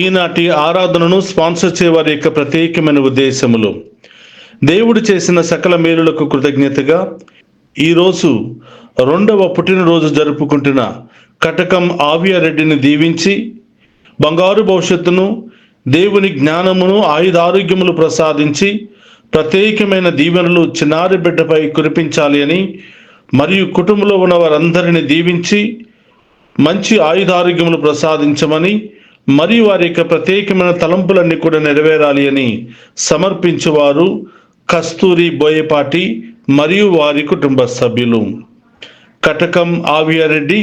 ఈనాటి ఆరాధనను స్పాన్సర్ చేయవారి యొక్క ప్రత్యేకమైన ఉద్దేశములు, దేవుడు చేసిన సకల మేలులకు కృతజ్ఞతగా ఈరోజు 2వ పుట్టినరోజు జరుపుకుంటున్న కటకం ఆవియారెడ్డిని దీవించి బంగారు భవిష్యత్తును, దేవుని జ్ఞానమును, ఆయుధారోగ్యములు ప్రసాదించి ప్రత్యేకమైన దీవెనలు చిన్నారి బిడ్డపై కురిపించాలి అని, మరియు కుటుంబంలో ఉన్న వారందరిని దీవించి మంచి ఆయుధారోగ్యములు ప్రసాదించమని, మరియు వారి యొక్క ప్రత్యేకమైన తలంపులన్నీ కూడా నెరవేరాలి అని సమర్పించేవారు కస్తూరి బోయపాటి మరియు వారి కుటుంబ సభ్యులు. కటకం ఆవియారెడ్డి,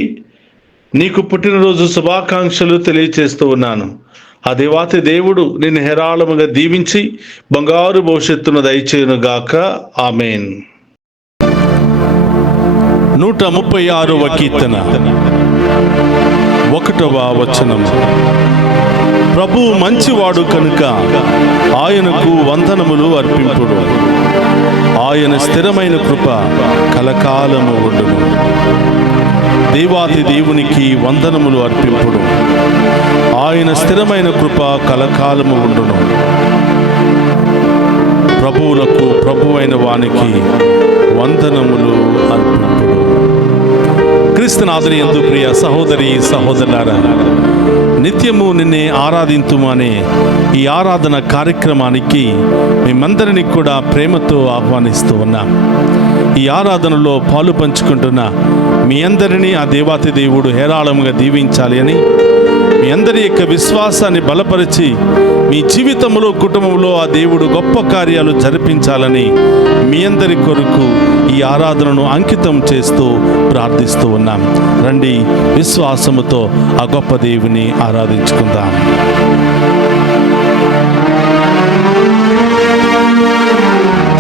నీకు పుట్టినరోజు శుభాకాంక్షలు తెలియచేస్తూ ఉన్నాను. ఆ దేవాతి దేవుడు నిన్ను హేరాళముగా దీవించి బంగారు భవిష్యత్తును దయచేయునుగాక. ఆమెన్. 136వ కీర్తన 1వ వచనం. ప్రభువు మంచివాడు కనుక ఆయనకు వందనములు అర్పింపుడు, ఆయన స్థిరమైన కృప కలకాలము ఉండును. దేవాతి దేవునికి వందనములు అర్పింపుడు, ఆయన స్థిరమైన కృప కలకాలము ఉండును. ప్రభువులకు ప్రభువైన వానికి వందనములు అర్పింపుడు. క్రీస్తునాథుని యందు ప్రియ సహోదరి సహోదరులారా, నిత్యము నిన్నే ఆరాధింతుము అనే ఈ ఆరాధన కార్యక్రమానికి మేమందరినీ కూడా ప్రేమతో ఆహ్వానిస్తూ ఉన్నాం. ఈ ఆరాధనలో పాలు పంచుకుంటున్న మీ అందరినీ ఆ దేవాతి దేవుడు హేరాళముగా దీవించాలి అని, మీ అందరి యొక్క విశ్వాసాన్ని బలపరిచి మీ జీవితంలో, కుటుంబంలో ఆ దేవుడు గొప్ప కార్యాలు జరిపించాలని మీ అందరి కొరకు ఈ ఆరాధనను అంకితం చేస్తూ ప్రార్థిస్తూ ఉన్నాం. రండి, విశ్వాసముతో ఆ గొప్ప దేవుని ఆరాధించుకుందాం.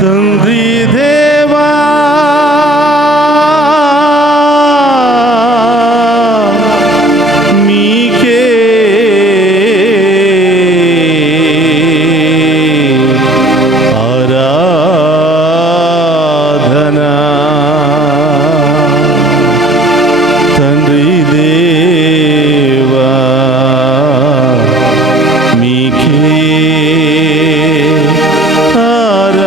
తండ్రి దేవా, మీకే ఆరాధన. తండ్రి దేవా, మీకే ఆరాధన.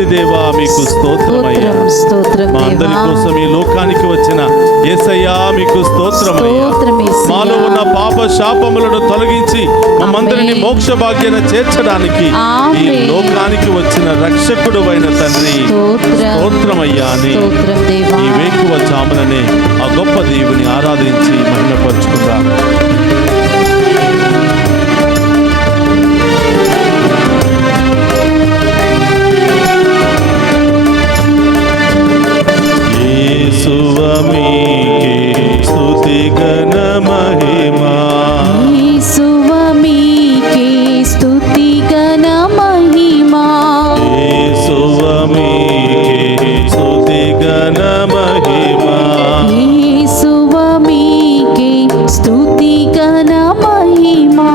తండ్రి దేవా మీకు స్తోత్రమయ్యా. మా అందరి కోసం ఈ లోకానికి వచ్చిన యేసయ్యా మీకు స్తోత్రమయ్యా. మాలో ఉన్న పాప శాపములను తొలగించి మమ్మందరిని మోక్ష భాగ్యాన చేర్చడానికి ఈ లోకానికి వచ్చిన రక్షకుడు అయిన తండ్రి స్తోత్రమయ్యా అని ఈ వేకువ జాముననే ఆ గొప్ప దేవుని ఆరాధించి మహిమపరుచుకుందాం. యేసువా మీకే స్తుతి ఘన మహిమా, యేసువా మీకే స్తుతి ఘన మహిమా, యేసువా మీకే స్తుతి ఘన మహిమా, యేసువా మీకే స్తుతి ఘన మహిమా,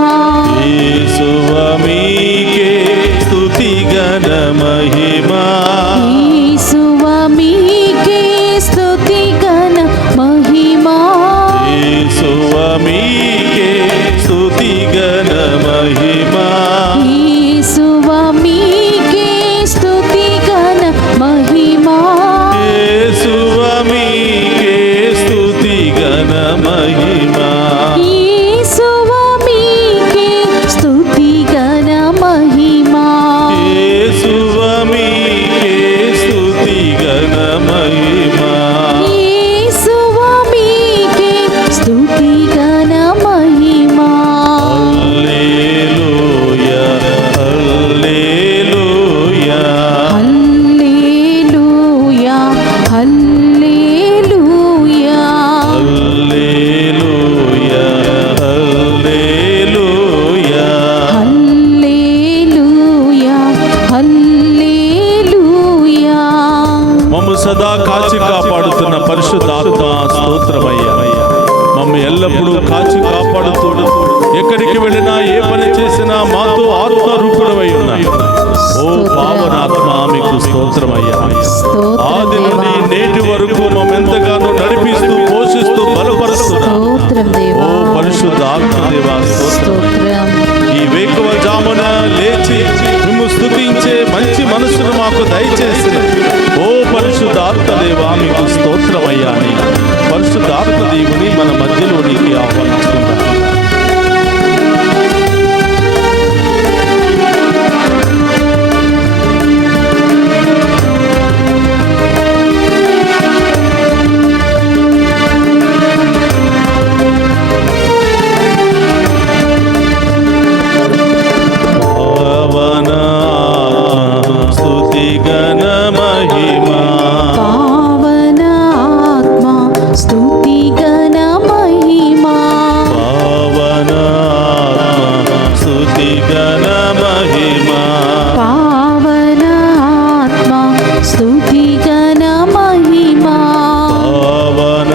యేసువా మీకే స్తుతి ఘన మహిమా, యేసువా మీకే స్తుతి ఘన మహిమా, యేసువా మీకే స్తుతి ఘన మహిమా, యేసువా మీకే స్తుతి ఘన మహిమా, యేసువా మీకే స్తుతి ఘన మహిమా, యేసువా మీకే స్తుతి ఘన మహిమా, యేసువా మీకే స్తుతి ఘన మహిమా, యేసువా మీకే స్తుతి ఘన మహిమా. హల్లెలూయా హల్లెలూయా హల్లెలూయా హల్లెలూయా హల్లెలూయా హల్లెలూయా. హల్లెలూయా హల్లెలూయా. మమ్ము సదా కాచి కాపాడుతున్న పరిశుద్ధాత్మ స్తోత్రమయ్యా. మమ్ము ఎల్లప్పుడూ కాచి కాపాడుతూ ఎక్కడికి వెళ్ళినా ఏ పని చేసినా మాతో ఆత్మ రూపుడవై ఉన్నాయి. ఓ పావనాత్మ మీకు స్తోత్రమయ్యా. ఆది నుండి నేటి వరకు మమ్మెంతగానో నడిపిస్తూ పోషిస్తూ బలపరుస్తున్నా స్తోత్రం ఓ దేవా, పరిశుద్ధ ఆత్మ దేవా స్తోత్రం. స్తోత్రం. ఈ వేకువ జామున లేచి మేము స్తుతించే మంచి మనసును మాకు దయచేసి ఓ పరిశుద్ధ ఆత్మదేవా మీకు స్తోత్రమయ్యా అని పరిశుద్ధ ఆత్మదేవుని మన మధ్యలోనికి ఆహ్వానించుకుందాం. స్తుతి ఘన మహిమా, పావన ఆత్మ స్తుతి ఘన మహిమా, పావన స్తుతి ఘన మహిమా, పావన ఆత్మ స్తుతి ఘన మహిమా, పావన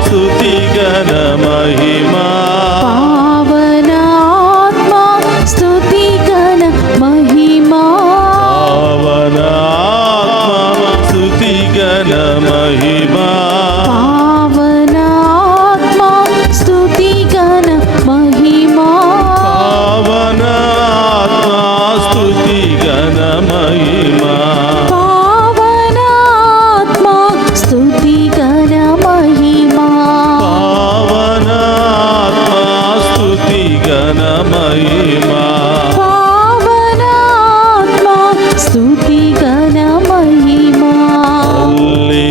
స్తుతి ఘన మహిమా, పావన ఆత్మ స్తుతి ఘన మహిమా, పావన స్తుతి ఘన మహిమా, పావన ఆత్మ స్తుతి ఘన మహిమా, పావన స్తుతి ఘన మహిమా, పావన ఆత్మ స్తుతి ఘన మహిమా, పావన స్తుతి ఘన మహిమా. పావన ఆత్మ స్తుతి ఘన మహిమా.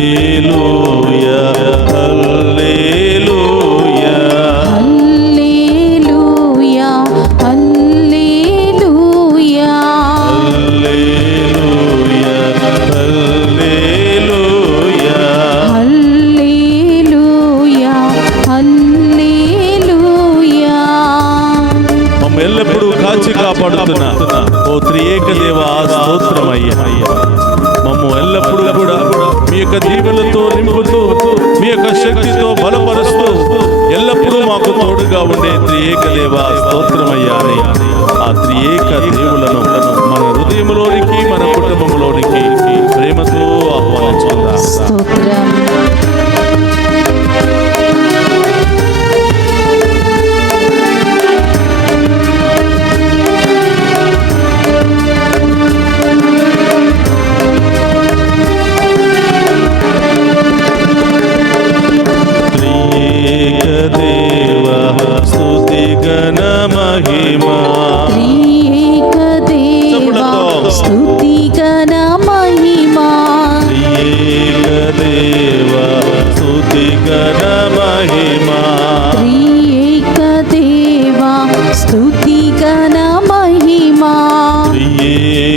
హల్లెలూయా హల్లెలూయా హల్లెలూయా హల్లెలూయా హల్లెలూయా హల్లెలూయా. హల్లెలూయా హల్లెలూయా. మమ్మ ఎల్లప్పుడూ కాచి కాపాడుతున్నా ఓ త్రియేక దేవా స్తోత్రమయ్యా. మమ్ము ఎల్లప్పుడూ కూడా మీ యొక్క దీవెనలతో నింపుతూ మీ యొక్క శక్తితో బలపరుస్తూ ఎల్లప్పుడూ మాకు తోడుగా ఉండే త్రియేక దేవా స్తోత్రమయ్యా అని ఆ త్రియేక దేవులను మన హృదయంలోనికి మన కుటుంబంలోనికి ప్రేమతో ఆహ్వానించుకుందాం. స్తోత్రం.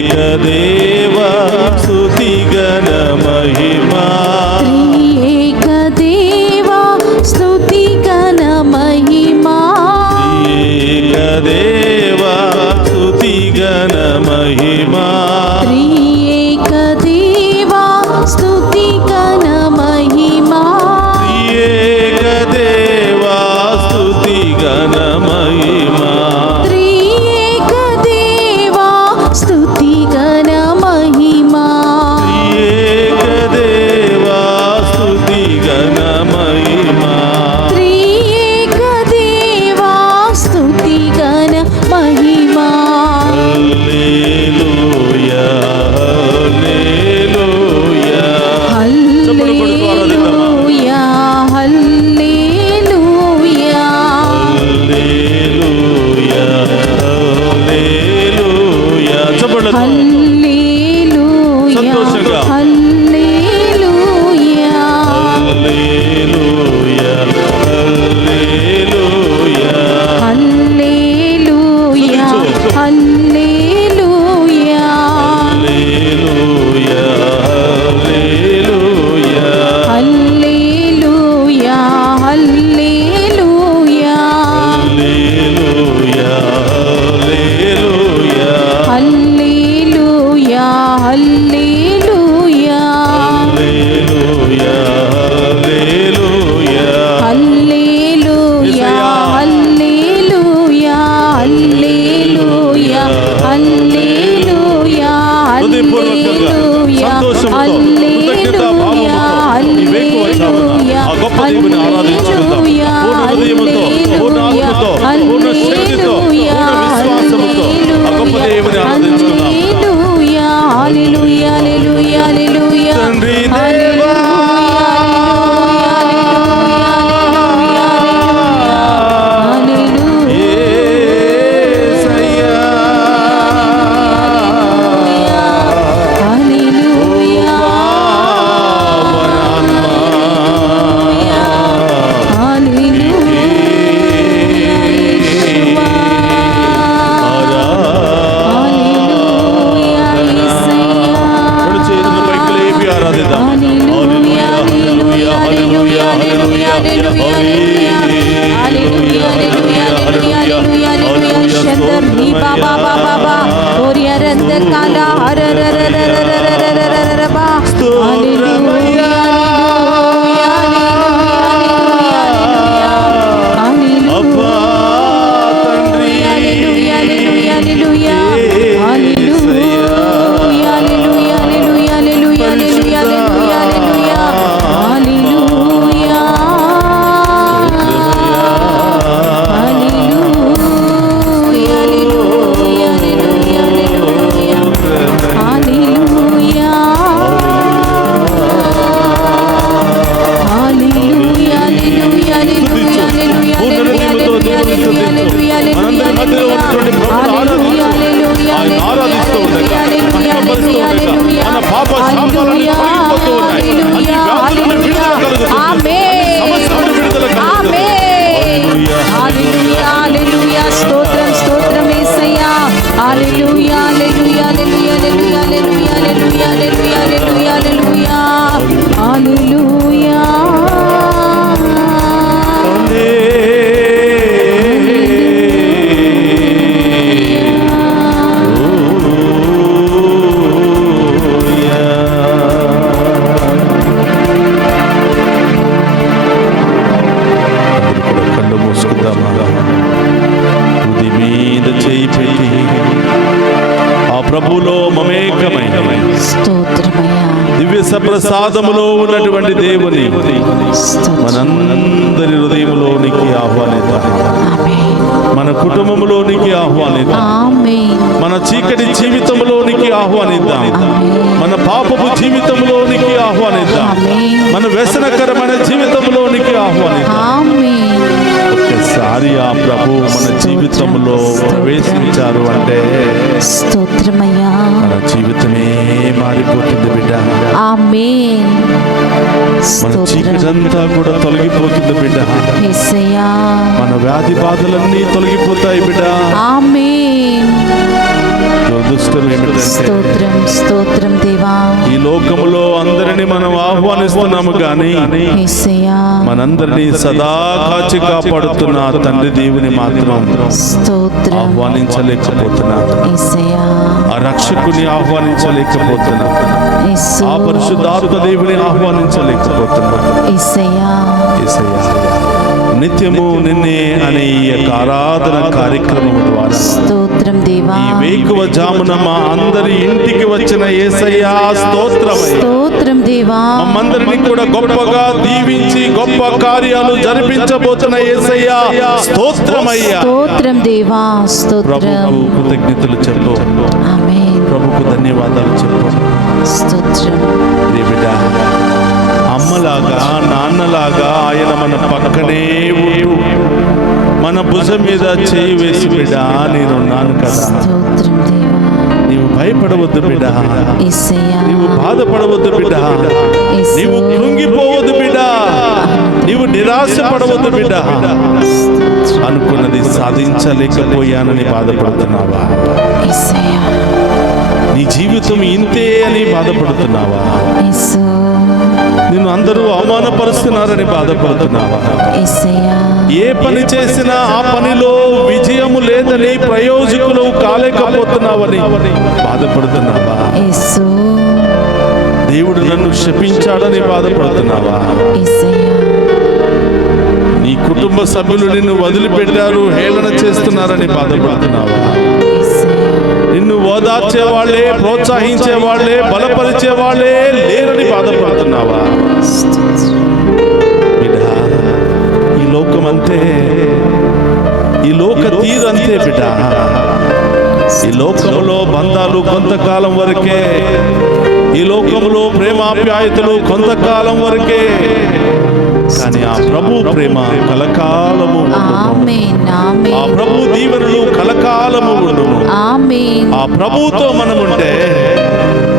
త్రియేక దేవ స్తుతి ఘన మహిమా త్రియేక దేవా స్తుతి ఘన మహిమా త్రియేక దేవ స్తుతి ఘన మహిమా త్రియేక దేవా స్తుతి ఘన మహిమా త్రియేక దేవ స్తుతి ఘన మహిమా త్రియేక దేవా స్తుతి ఘన మహిమా త్రియేక దేవ స్తుతి ఘన మహిమా త్రియేక దేవా స్తుతి ఘన మహిమా హల్లెలూయా హల్లెలూయా హల్లెలూయా హల్లెలూయా హల్లెలూయా హల్లెలూయా చెప్పండి హల్లెలూయా సంతోషంగా. హల్లెలూయా హల్లెలూయా హల్లెలూయా హల్లెలూయా హల్లెలూయా హల్లెలూయా హల్లెలూయా హల్లెలూయా హల్లెలూయా హల్లెలూయా హల్లెలూయా హల్లెలూయా హల్లెలూయా హల్లెలూయా హల్లెలూయా హల్లెలూయా హల్లెలూయా హల్లెలూయా హృదయపూర్వకంగా, సంతోషంతో, కృతజ్ఞతా భావముతో ఈ వేకువజామున ఆ గొప్ప దేవుని ఆరాధించుకుందాం. పూర్ణ హృదయముతో, పూర్ణ ఆత్మతో, పూర్ణ శక్తితో, పూర్ణ విశ్వాసముతో ఆ గొప్ప దేవుని ఆరాధించుకుందాం. హల్లెలూయా హల్లెలూయా హల్లెలూయా తండ్రి దేవా, యేసయ్యా, రెండు చేతులు పైకి లేపి ఆరాధిద్దాం. హల్లెలూయా, హల్లెలూయా, హల్లెలూయా, హల్లెలూయా, హల్లెలూయా, అబ్బా తండ్రి స్తోత్రం స్తోత్రం యేసయ్యా హల్లెలూయా హల్లెలూయా హల్లెలూయా హల్లెలూయా హల్లెలూయా హల్లెలూయా హల్లెలూయా హల్లెలూయా కళ్ళు మూసుకుందామా? హృదయ మీద చేయి పెట్టి ఆ ప్రభువులో మమేకమై స్తోత్రమయ్యా దివ్య సప్రసాదములో ఉన్నటువంటి దేవుని మనందరి హృదయంలోనికి ఆహ్వానిద్దాం. ఆమేన్ మన కుటుంబంలోనికి ఆహ్వానిద్దాం. ఆమేన్ మన చీకటి జీవితంలోనికి ఆహ్వానిద్దాం. మన పాపపు జీవితంలోనికి ఆహ్వానిద్దాం. మన వ్యసనకరమైన జీవితంలోనికి ఆహ్వానిద్దాం. ఆమేన్ ఒక్కసారి ఆ ప్రభు మన జీవితంలో ప్రవేశించారు అంటే స్తోత్రమయ్యా మన జీవితమే మారిపోతుంది బిడ్డ. ఆమేన్ మన స్తోత్రం చీకటంతా కూడా తొలగిపోతుంది బిడ్డ. యేసయ్యా మన వ్యాధి బాధలన్నీ తొలగిపోతాయి బిడ్డ. ఆమేన్ దుస్తులు ఏమిటంటే, స్తోత్రం స్తోత్రం దేవా. ఈ లోకములో అందరినీ మనం ఆహ్వానిస్తున్నాము కానీ యేసయ్యా మనందరినీ సదా కాచి కాపాడుతున్న ఆ తండ్రి దేవుని మాత్రం స్తోత్రం ఆహ్వానించలేకపోతున్నాం. యేసయ్యా. ఆ రక్షకుని ఆహ్వానించలేకపోతున్నాం. యేసు ఆ పరిశుద్ధాత్మ దేవుని ఆహ్వానించలేకపోతున్నాం. యేసయ్యా. యేసయ్యా, నిత్యము నిన్నే అనే ఈ యొక్క ఆరాధన కార్యక్రమం ద్వారా స్తోత్రం దేవా. ఈ వేకువ జామున మా అందరి ఇంటికి వచ్చిన యేసయ్యా స్తోత్రమయ్యా. స్తోత్రం దేవా. మమ్మందరినీ కూడా గొప్పగా దీవించి గొప్ప కార్యాలు జరిపించబోతున్న యేసయ్యా స్తోత్రమయ్యా. స్తోత్రం దేవా. స్తోత్రం. ప్రభుకు కృతజ్ఞతలు చెప్పు, ఆమేన్. ప్రభుకు ధన్యవాదాలు చెప్పు. స్తోత్రం. ప్రియ బిడ్డ, అమ్మలాగా నాన్నలాగా ఆయన మన పక్కనే ఉంటూ మన భుజం మీద చేయి వేసి, బిడ్డ నేనున్నాను కదా, స్తోత్రం దేవా. నీవు భయపడవద్దు బిడ్డ, యేసయ్యా. నీవు బాధపడవద్దు బిడ్డ, యేసు. నీవు కృంగిపోవద్దు బిడ్డ, నీవు నిరాశపడవద్దు బిడ్డ. అనుకున్నది సాధించలేకపోయానని బాధపడుతున్నావా? యేసయ్యా. నీ జీవితం ఇంతే అని బాధపడుతున్నావా? యేసు. నిన్ను అందరూ అవమానపరుస్తున్నారని బాధపడుతున్నావా? యేసయ్యా. ఏ పని చేసినా ఆ పనిలో విజయము లేదని, ప్రయోజకులు కాలేకపోతున్నావని బాధపడుతున్నావా? యేసు. దేవుడు నన్ను శపించాడని బాధపడుతున్నావా? యేసయ్యా. నీ కుటుంబ సభ్యులు నిన్ను వదిలిపెట్టారు, హేళన చేస్తున్నారని బాధపడుతున్నావా? యేసయ్యా. నిన్ను ఓదార్చే వాళ్ళే, ప్రోత్సహించే వాళ్ళే, బలపరిచే వాళ్ళే లేరని బాధపడుతున్నావా? బిడ్డ, ఈ లోకం అంతే, ఈ లోక తీరంతే బిడ్డ. ఈ లోకంలో బంధాలు కొంతకాలం వరకే, ఈ లోకంలో ప్రేమాప్యాయతలు కొంతకాలం వరకే, కానీ ఆ ప్రభు ప్రేమ కలకాలము ఉండును. ఆమేన్. ఆ ఆమేన్. ప్రభు దీవెనలు కలకాలము ఉండును. ఆమేన్. ఆ ప్రభువుతో మనం ఉంటే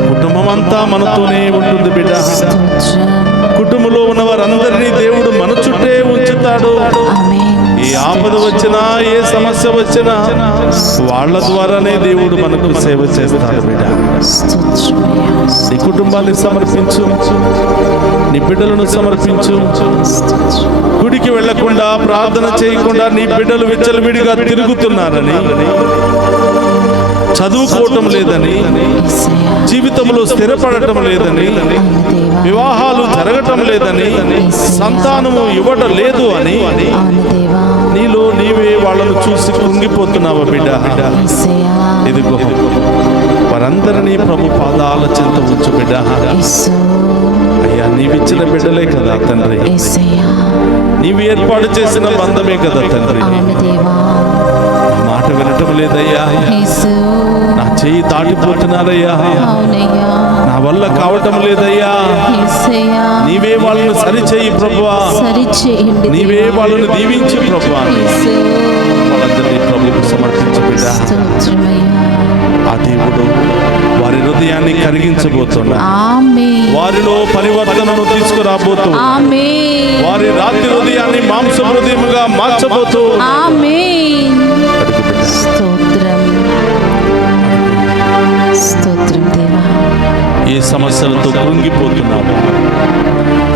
కుటుంబం అంతా మనతోనే ఉంటుంది బిడ్డ. స్తోత్రం. కుటుంబంలో ఉన్న వారందరినీ దేవుడు మన చుట్టే ఉంచుతాడు. ఆమేన్. ఏ ఆపద వచ్చినా, ఏ సమస్య వచ్చినా వాళ్ళ ద్వారానే దేవుడు మనకు సేవ చేస్తాడు బిడ్డ. స్తోత్రమయ్యా. నీ కుటుంబాన్ని సమర్పించు, నీ బిడ్డలను సమర్పించు. గుడికి వెళ్లకుండా, ప్రార్థన చేయకుండా నీ బిడ్డలు విచ్చలవిడిగా తిరుగుతున్నారని, చదువుకోవటం లేదని, యేసయ్యా. జీవితంలో స్థిరపడటం లేదని, అవును దేవా. వివాహాలు జరగటం లేదని, సంతానము ఇవ్వటం లేదు అని అవును దేవా. నీలో నీవే వాళ్ళను చూసి కుంగిపోతున్నావా బిడ్డ? యేసయ్యా. ఇదిగో వారందరినీ ప్రభు పాదాల చెంత ఉంచు బిడ్డ. యేసు. అయ్యా, నీవిచ్చిన బిడ్డలే కదా తండ్రి, యేసయ్యా. నీవు ఏర్పాటు చేసిన బంధమే కదా తండ్రి. అవును దేవా. నా మాట వినటం లేదయ్యా, యేసు. నా చెయ్యి దాటిపోతున్నారయ్యా, అవునయ్యా. నా వల్ల కావటం లేదయ్యా. యేసయ్యా. నీవే వాళ్ళను సరిచేయి ప్రభువా, సరిచేయండి నీవే దేవా. వాళ్ళను దీవించు ప్రభువా. యేసు. వాళ్ళందరినీ ప్రభువుకు సమర్పించు బిడ్డ. స్తోత్రమయ్యా. ఆ దేవుడు వారి హృదయాన్ని కరిగించబోతున్నాడు. ఆమేన్. వారిలో పరివర్తనను తీసుకురాబోతూ, ఆమేన్. వారి రాత్రి హృదయాన్ని మాంస హృదయముగా మార్చబోతూ ఆమేన్. అడుగు బిడ్డ. స్తోత్రం. స్తోత్రం దేవా. ఏ సమస్యలతో కృంగిపోతున్నావు?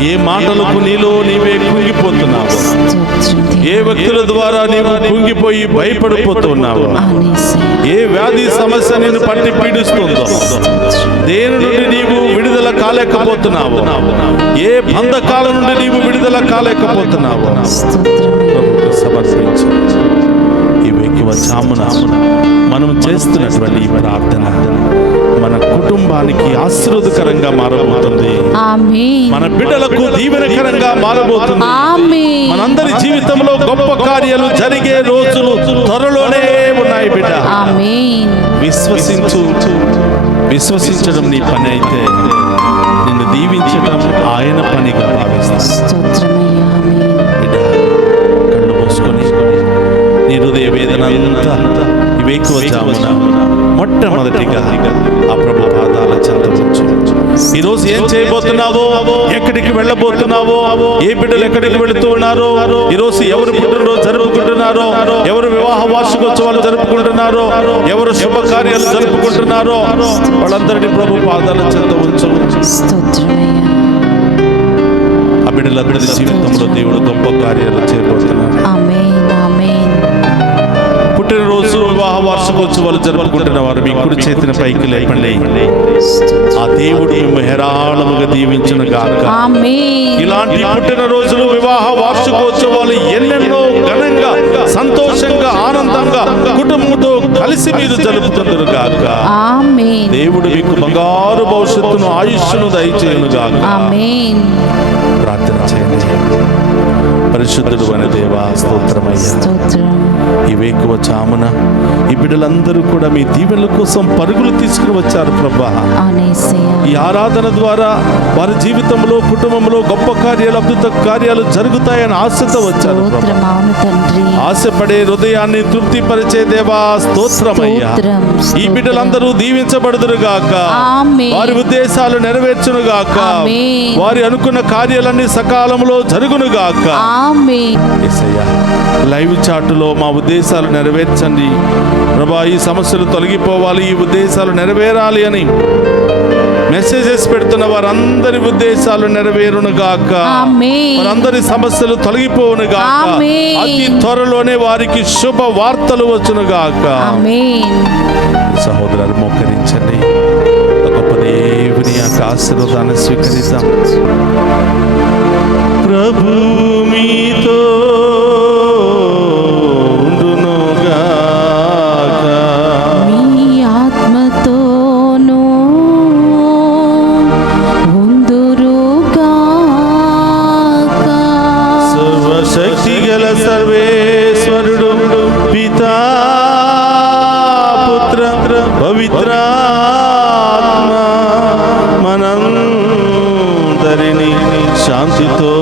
ఏ మాటలకు నీలో నీవే కృంగిపోతున్నావు? స్తోత్రం దేవా. ఏ వ్యక్తుల ద్వారా నీవు కృంగిపోయి భయపడిపోతున్నావు? అవును యేసయ్యా. ఏ వ్యాధి సమస్య నిన్ను పట్టి పీడిస్తుందో, దేని నుండి నీవు విడుదల కాలేకపోతున్నావు? ఏ బంధకాల నుండి నీవు విడుదల కాలేకపోతున్నావు? స్తోత్రమయ్యా. ప్రభువుకు సమర్పించు. ఈ వేకువ జామున మనం చేస్తున్నటువంటి ఈ ప్రార్థన మన కుటుంబానికి ఆశీర్వాదకరంగా మారబోతుంది. ఆమేన్. మన బిడ్డలకు దీవెనకరంగా మారబోతుంది. ఆమేన్. మనందరి జీవితంలో గొప్ప కార్యాలు జరిగే రోజులు త్వరలోనే ఉన్నాయి బిడ్డ. ఆమేన్. విశ్వసించు. విశ్వసించడం నీ పని అయితే నిన్ను దీవించడం ఆయన పనిగా భావిస్తాడు. స్తోత్రమయ్యా. ఆమేన్. బిడ్డ, కళ్ళు మూసుకొని నీ హృదయ వేదన అంతా ఈ వేకువ జామున మొట్టమొదటిగా ఆ ప్రభు పాదాల చెంత ఉంచు. ఈరోజు ఏం చేయబోతున్నావో, ఎక్కడికి వెళ్ళబోతున్నావో, ఏ బిడ్డలు ఎక్కడికి వెళుతూ ఉన్నారో, ఈరోజు ఎవరు పుట్టినరోజు జరుపుకుంటున్నారో, ఎవరు వివాహ వార్షికోత్సవాలు జరుపుకుంటున్నారో, ఎవరు శుభకార్యాలు జరుపుకుంటున్నారో, వాళ్ళందరినీ ప్రభు పాదాల చెంత ఉంచు. స్తోత్రమయ్యా. ఆ బిడ్డలందరి జీవితంలో దేవుడు గొప్ప కార్యాలు చేయబోతున్నారు. ఆమేన్, ఆమేన్. పుట్టినరోజు వివాహ వార్షికోత్సవాలు జరుపుకుంటున్న వారు మీ కుడి చేతిని పైకి లేపండి. ఆ దేవుడు మేము హేరాళముగా దీవించును గాక. ఆమేన్. ఇలాంటి పుట్టినరోజులు, వివాహ వార్షికోత్సవాలు ఎన్నెన్నో ఘనంగా, సంతోషంగా, ఆనందంగా కుటుంబంతో కలిసి మీరు జరుపుతుందరు గాక. ఆమేన్. దేవుడు మీకు బంగారు భవిష్యత్తును, ఆయుష్ను దయచేయును గాక. ఆమేన్. ప్రార్థన చేయండి. పరిశుద్ధుడు అనే దేవా, స్తోత్రమయ్యా. స్తోత్రం. ఈ వేకువ చామున ఈ బిడ్డలందరూ కూడా మీ దీవెనల కోసం పరుగులు తీసుకుని వచ్చారు ప్రభా. ఆనేసయ్యా. ఈ ఆరాధన ద్వారా వారి జీవితంలో, కుటుంబంలో గొప్ప కార్యాలు, అద్భుత కార్యాలు జరుగుతాయని ఆశతో వచ్చారు ప్రభా. స్తోత్రం. అవును తండ్రి. ఆశపడే హృదయాన్ని తృప్తిపరిచే దేవా, స్తోత్రమయ్యా. స్తోత్రం, ఈ బిడ్డలందరూ దీవించబడుదురు గాక. ఆమేన్. వారి ఉద్దేశాలు నెరవేర్చును గాక. ఆమేన్. వారి అనుకున్న కార్యాలన్నీ సకాలంలో జరుగును గాక. ఆమేన్. యేసయ్యా, లైవ్ చాటులో మా ఉద్దేశాలు నెరవేర్చండి ప్రభా. ఈ సమస్యలు తొలగిపోవాలి, ఈ ఉద్దేశాలు నెరవేరాలి అని మెసేజెస్ పెడుతున్న వారందరి ఉద్దేశాలు నెరవేరును గాక. ఆమేన్. వారందరి సమస్యలు తొలగిపోవును గాక. ఆమేన్. అతి త్వరలోనే వారికి శుభ వార్తలు వచ్చును గాక. ఆమేన్. సహోదరులు మోకరించండి. గొప్ప దేవుని యొక్క ఆశీర్వాదాన్ని స్వీకరిద్దాం. ప్రభు మీతో ఉండునుగాక. మీ ఆత్మతోనూ ఉందురుగాక. సర్వశక్తి గల సర్వేశ్వరుడు పితా, పుత్ర, పవిత్రాత్మ మనందరినీ శాంతితో,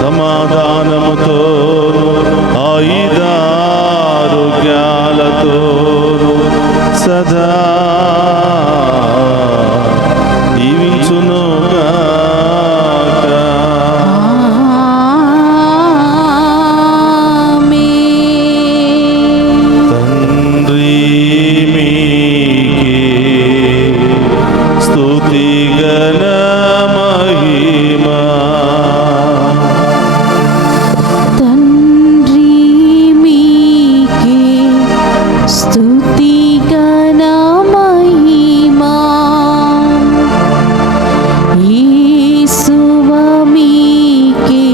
సమాధానముతో, ఆయుధారోగ్యాలతో సదా దీవించునుగాక. ఆమేన్. తండ్రి మీకే స్తుతి గణ మహిమా. తండ్రి మీకే స్తుతి ఘన మహిమా. యేసువ మీకే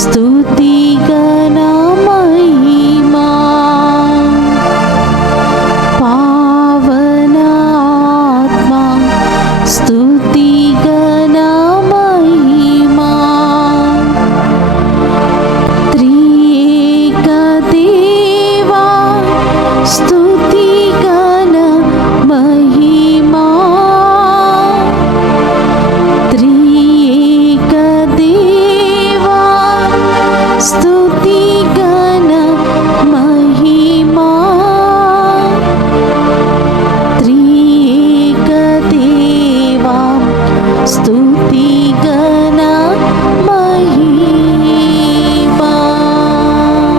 స్తుతి ఘన మహిమా. పావన ఆత్మ స్తుతి ఘన మహిమా. త్రియేక దేవా స్తుతి ఘన మహిమా. త్రియేక దేవా స్తుతి ఘన మహిమా. త్రియేక దేవా స్తుతి ఘన మహిమా.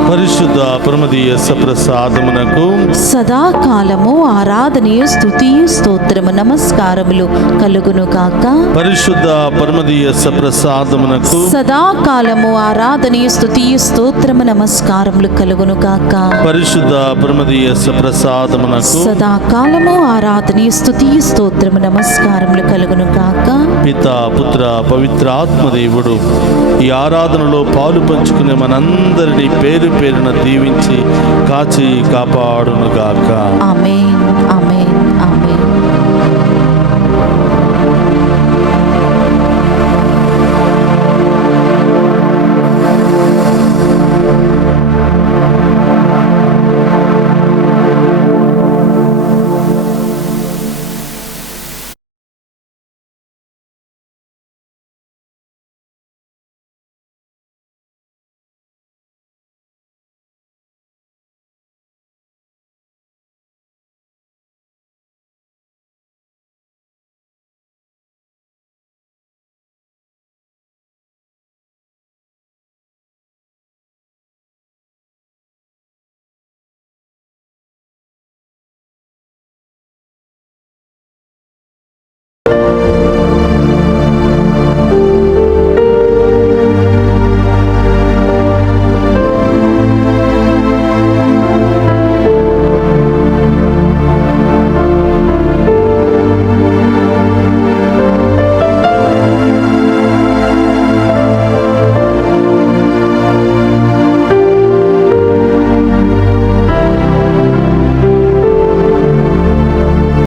పరిశుద్ధ పరమదీయ సప్రసాదమునకు సదాకాలము ఆరాధనయు స్తుతియు స్తోత్రము నమస్కారములు కలుగును గాక. పరిశుద్ధ పరమదీయ సప్రసాదమునకు సదాకాలము ఆరాధనయు స్తుతియు స్తోత్రము నమస్కారములు కలుగును గాక. పరిశుద్ధ పరమదీయ సప్రసాదమునకు సదాకాలము ఆరాధనయు స్తుతియు స్తోత్రము నమస్కారములు కలుగును గాక. పిత, పుత్ర, పవిత్రాత్మదేవుడు ఈ ఆరాధనలో పాలు పంచుకునే మనందరినీ పేరు పేరున దీవించి కాచి కాపాడునుగాక. ఆమేన్, ఆమేన్.